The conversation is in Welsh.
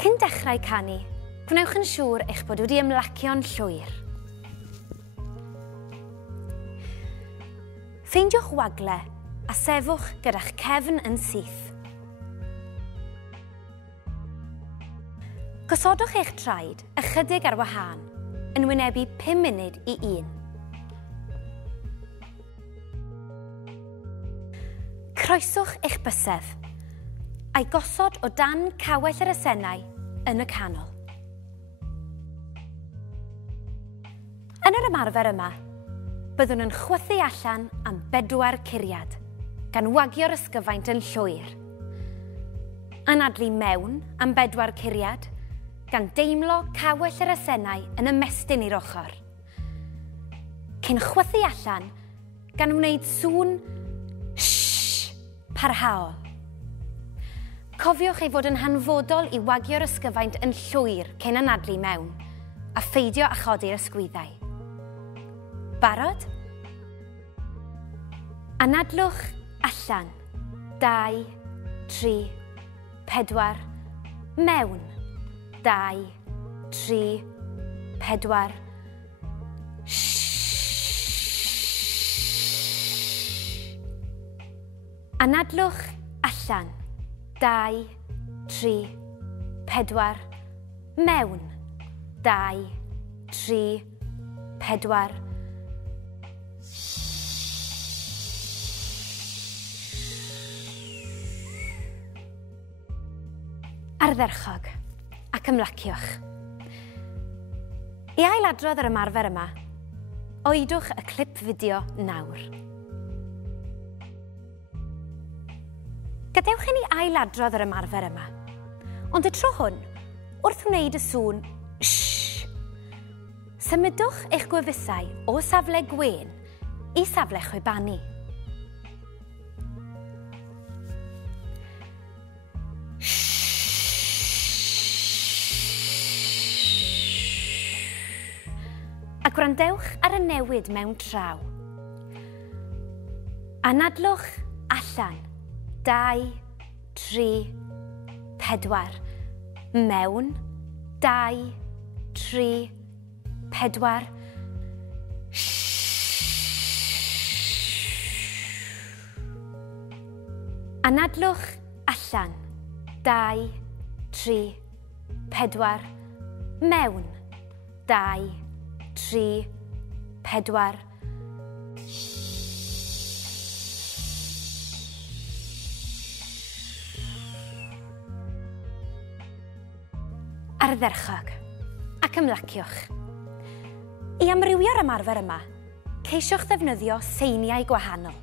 Cyn dechrau canu, gwnewch yn siŵr eich bod wedi ymlacio'n llwyr. Ffeindiwch wagle a sefwch gyda'ch cefn yn syth. Gosodwch eich traed ychydig ar wahân yn wynebu 5 munud i 1. Croeswch eich bysedd a'i gosod o dan cawell yr esennau yn y canol. Yn yr ymarfer yma, byddwn yn chwythu allan am 4 curiad, gan wagio'r ysgyfaint yn llwyr. Anadlu mewn am 4 curiad, gan deimlo cawell yr esennau yn ymestyn i'r ochr. Cyn chwythu allan, gan wneud sŵn shhh parhaol. Cofiwch ei fod yn hanfodol i wagio'r ysgyfaint yn llwyr cyn anadlu mewn, a pheidio â chodi'r ysgwyddau. Barod? Anadlwch allan. 2, 3, 4, mewn. 2, 3, 4. Anadlwch allan. 2, 3, 4, mewn. 2, 3, 4. Ardderchog, ac ymlaciwch. I ailadrodd yr ymarfer yma, oedwch y clip fideo nawr. Gadewch i ni ailadrodd yr ymarfer yma, ond y tro hwn, wrth wneud y sŵn shhh, symudwch eich gwefusau o safle gwên i safle chwibanu. A gwrandewch ar y newid mewn traw. Anadlwch allan. 2, 3, 4. Mewn. 2, 3, 4. Anadlwch allan. 2, 3, 4. Mewn. 2, 3, 4. Ardderchog, ac ymlaciwch. I amrywio'r ymarfer yma, ceisiwch ddefnyddio seiniau gwahanol.